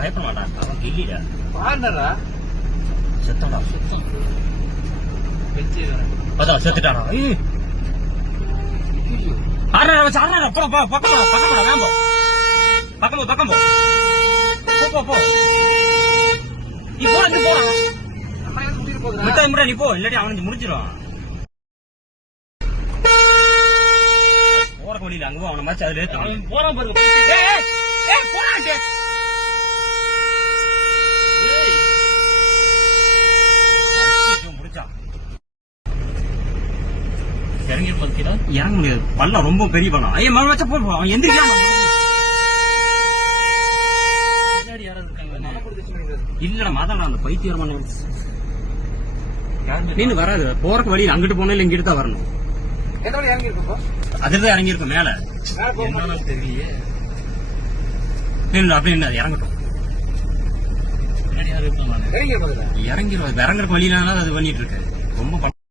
பயப்பட மாட்டான். அவன் இல்லையா பாருடா செத்தாடா. அதான் செத்துட்டாடா. ஆடுறா வச்சு ஆடுறா. பக்கம் பக்கம் பக்கம் பக்கம் போ போ. நீ போ அங்க போடா. நீ போ, இல்லாட்டி அவனுக்கு முடிச்சிடும். போற வழியில அங்க அவனை மாதிரி அதுல போறான் பாருங்க. போறான் முடிச்சா இறங்க முடியாது. பள்ளம் ரொம்ப பெரிய பள்ளம். ஐயா மழை வச்சா போடுவோம். அவன் எந்திரிக்காம இல்லடா மாதாடா அந்த பைத்தியம் நீனு வராது. போறக்கு வழியில் அங்கிட்டு போனா இல்ல இங்கிட்டு தான் வரணும். அதுதான் இறங்கி இருக்கும் மேல. தெரியலையே அப்படி என்ன இறங்கட்டும். இறங்கிடுவோம். இறங்குற வழியில அது பண்ணிட்டு இருக்கு ரொம்ப